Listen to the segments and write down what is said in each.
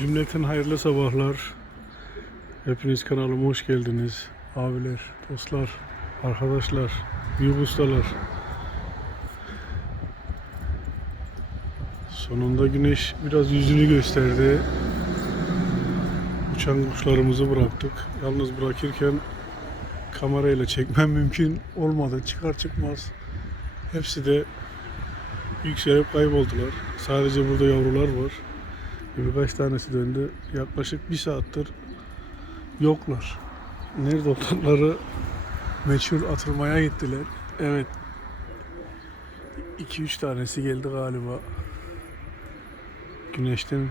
Cümleten hayırlı sabahlar. Hepiniz kanalıma hoş geldiniz. Abiler, dostlar, arkadaşlar, büyük ustalar. Sonunda güneş biraz yüzünü gösterdi. Uçan kuşlarımızı bıraktık. Yalnız bırakırken kamerayla çekmem mümkün olmadı. Çıkar çıkmaz hepsi de yükselip kayboldular. Sadece burada yavrular var. Birkaç tanesi döndü. Yaklaşık bir saattir yoklar. Nerede oldukları meçhul atılmaya gittiler. Evet. 2-3 tanesi geldi galiba. Güneşten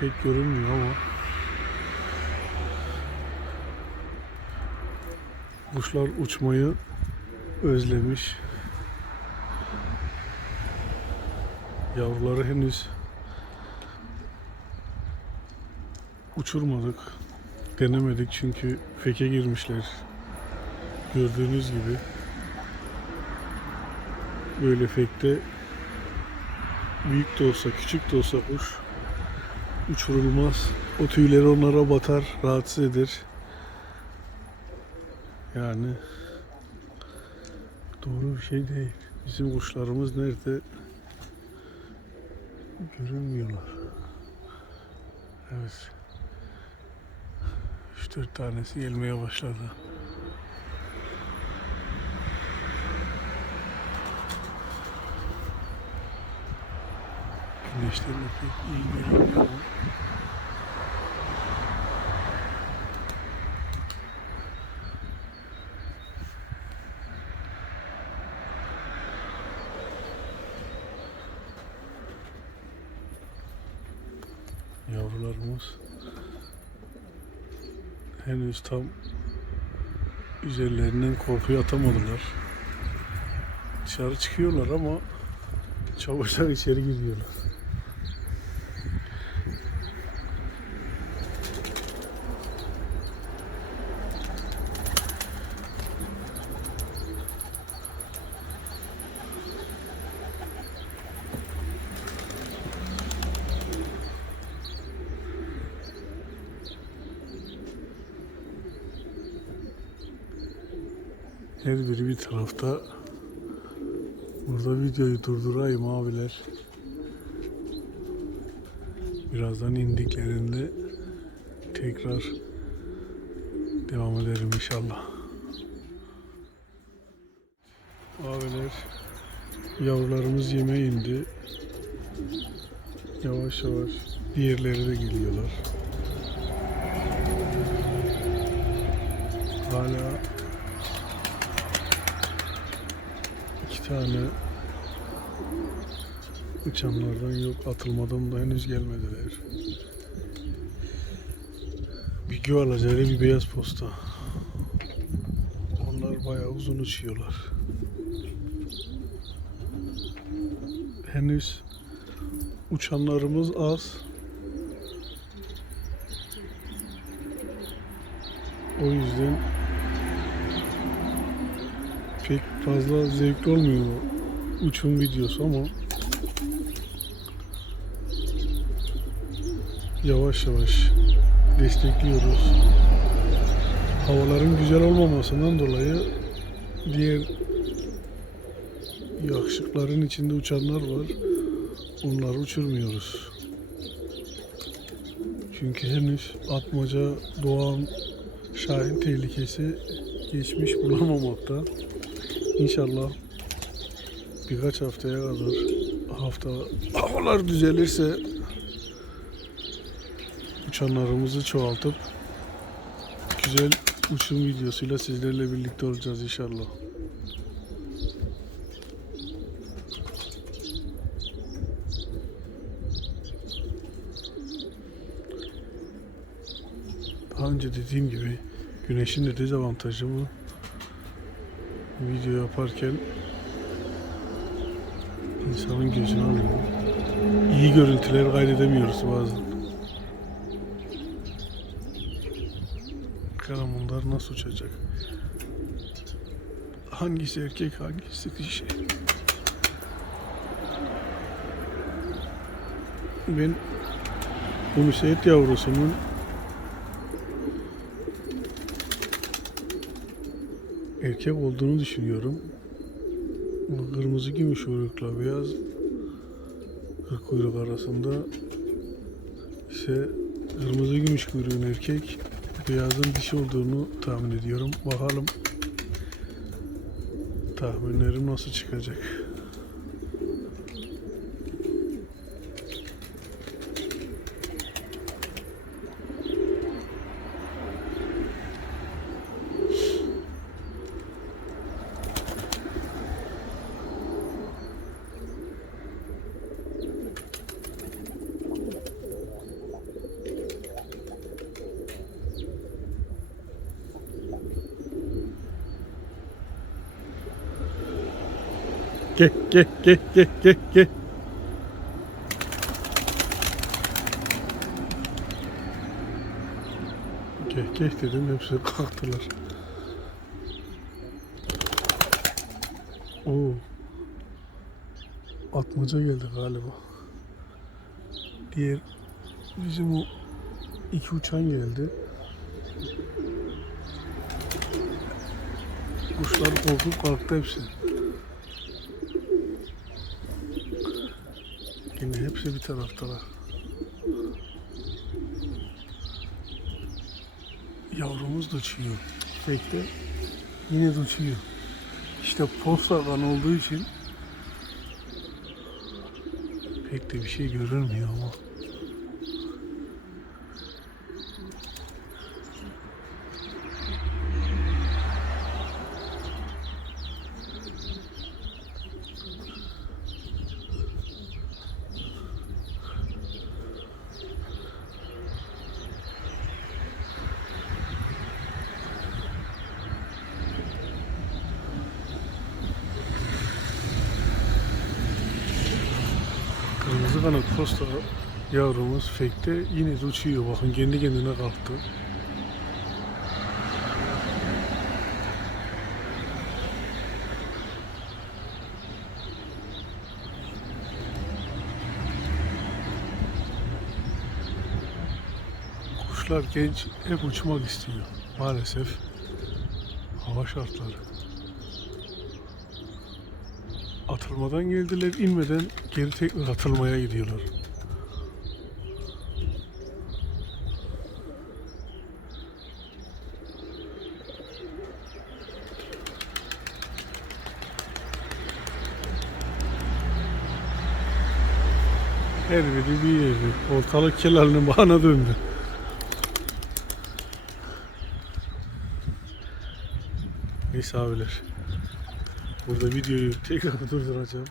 pek görünmüyor ama kuşlar uçmayı özlemiş. Yavruları henüz uçurmadık. Denemedik çünkü feke girmişler. Gördüğünüz gibi. Böyle fekte büyük de olsa küçük de olsa kuş uçurulmaz. O tüyleri onlara batar, rahatsız eder. Yani doğru bir şey değil. Bizim kuşlarımız nerede? Görünmüyorlar. Evet. 3-4 tanesi gelmeye başladı. Güneşten de pek iyi görünmüyor ama yavrularımız henüz tam üzerlerinden korkuyu atamadılar. Dışarı çıkıyorlar ama çabucak içeri giriyorlar. Her biri bir tarafta. Burada videoyu durdurayım abiler. Birazdan indiklerinde tekrar devam ederim inşallah. Abiler yavrularımız yemeğe indi. Yavaş yavaş diğerleri de geliyorlar. Hala tane uçanlardan yok. Atılmadan da henüz gelmediler. Bir güvalacayla bir beyaz posta. Onlar bayağı uzun uçuyorlar. Henüz uçanlarımız az. O yüzden pek fazla zevkli olmuyor uçum videosu ama yavaş yavaş destekliyoruz. Havaların güzel olmamasından dolayı diğer yakışıkların içinde uçanlar var. Onları uçurmuyoruz. Çünkü henüz atmaca doğan şahin tehlikesi geçmiş bulamamakta. İnşallah birkaç haftaya kadar hafta havalar düzelirse uçanlarımızı çoğaltıp güzel uçum videosuyla sizlerle birlikte olacağız inşallah. Daha önce dediğim gibi güneşin de dezavantajı bu. Video yaparken insanın gözünü alıyor. İyi görüntüler kaydedemiyoruz bazen. Karamunlar nasıl uçacak? Hangisi erkek hangisi dişi? Ben Bu müsait yavrusunun erkek olduğunu düşünüyorum. Kırmızı gümüş uyrukla beyaz kırk kuyruk arasında ise kırmızı gümüş kuyruğun erkek, beyazın dişi olduğunu tahmin ediyorum. Bakalım tahminlerim nasıl çıkacak. Gel gel gel gel gel gel. Gel gel dedim hepsi kalktılar. Oo. Atmaca geldi galiba. Diğer bizim o iki uçan geldi. Kuşlar korkup kalktı hepsi. Hepsi bir taraftalar. Yavrumuz da uçuyor. Bekle. Yine de uçuyor. İşte posta kan olduğu için pek de bir şey görünmüyor ama. Kanat posta yavrumuz fekte yine de uçuyor. Bakın kendi kendine kalktı. Kuşlar genç hep uçmak istiyor. Maalesef hava şartları. Atılmadan geldiler, inmeden geri tekrar atılmaya gidiyorlar. Her biri bir yeri. Ortalık kelalinin bağına döndü. Neyse abiler. Burada videoyu tekrar durduracağım.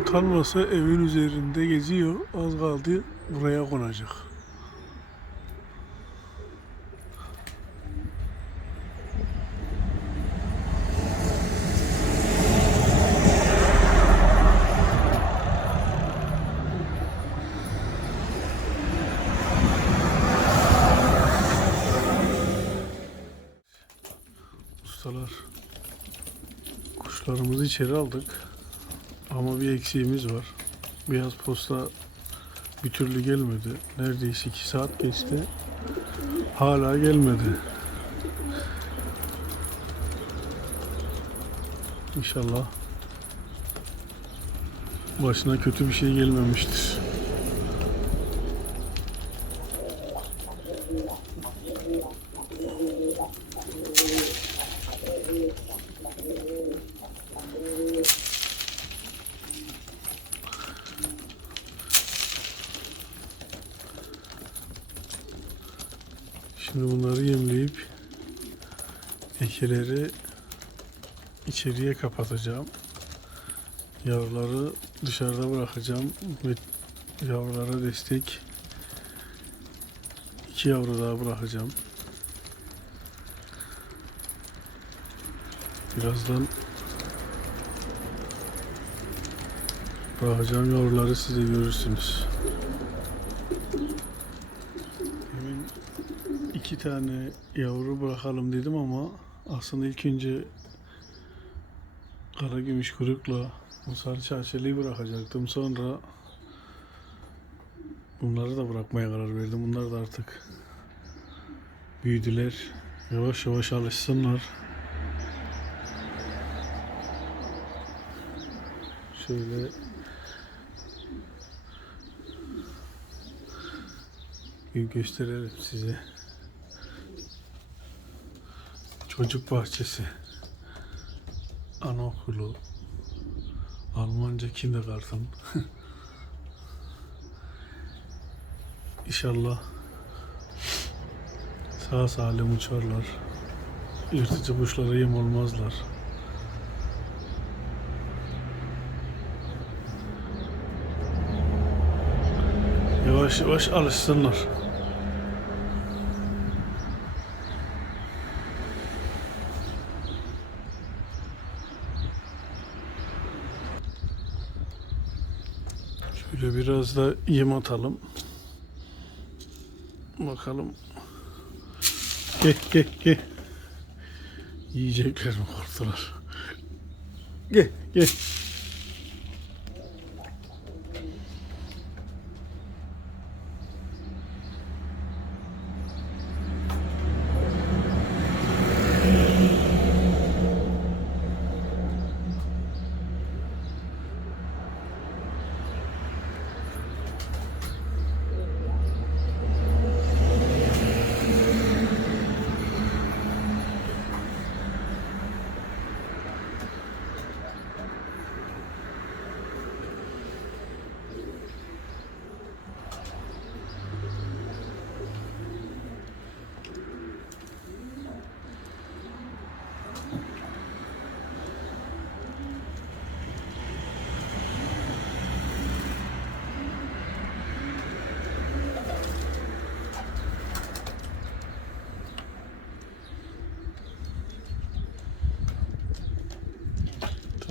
Utanmasa evin üzerinde geziyor. Az kaldı buraya konacak. Ustalar kuşlarımızı içeri aldık. Ama bir eksiğimiz var. Beyaz posta bir türlü gelmedi. Neredeyse iki saat geçti. Hala gelmedi. İnşallah başına kötü bir şey gelmemiştir. Şimdi bunları yemleyip ekeleri içeriye kapatacağım. Yavruları dışarıda bırakacağım ve yavrulara destek iki yavru daha bırakacağım. Birazdan bırakacağım yavruları siz de görürsünüz. Demin iki tane yavru bırakalım dedim ama aslında ilk önce Kara gümüş kuyrukla bu sarı çerçeveyi bırakacaktım. Sonra bunları da bırakmaya karar verdim. Bunlar da artık büyüdüler. Yavaş yavaş alışsınlar. Şöyle gösterelim size. Çocuk bahçesi. Anaokulu. Almanca kindergarten. İnşallah sağ salim uçarlar. Yırtıcı kuşlara yem olmazlar. Yavaş yavaş alışsınlar. Şöyle biraz da yem atalım. Bakalım. Gel gel gel. Yiyecekler mi korktular? Gel gel.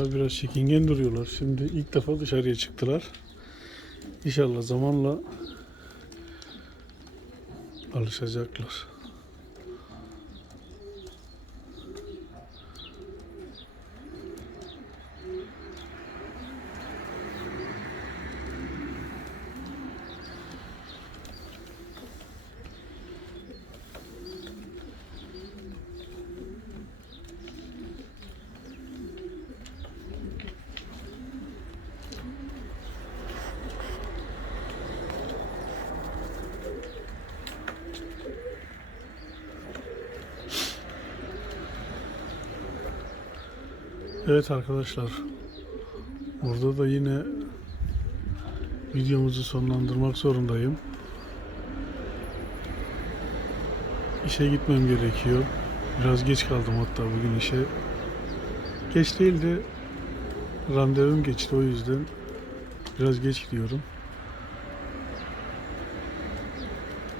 Tabi biraz çekingen duruyorlar. Şimdi ilk defa dışarıya çıktılar. İnşallah zamanla alışacaklar. Evet arkadaşlar. Burada da yine videomuzu sonlandırmak zorundayım. İşe gitmem gerekiyor. Biraz geç kaldım hatta bugün işe. Geç değil de randevum geçti o yüzden biraz geç gidiyorum.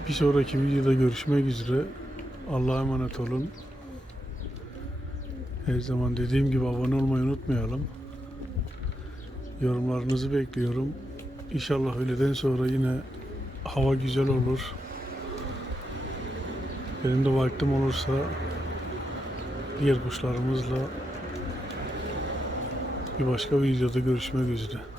Bir sonraki videoda görüşmek üzere. Allah'a emanet olun. Her zaman dediğim gibi abone olmayı unutmayalım. Yorumlarınızı bekliyorum. İnşallah öğleden sonra yine hava güzel olur. Benim de vaktim olursa diğer kuşlarımızla bir başka videoda görüşmek üzere.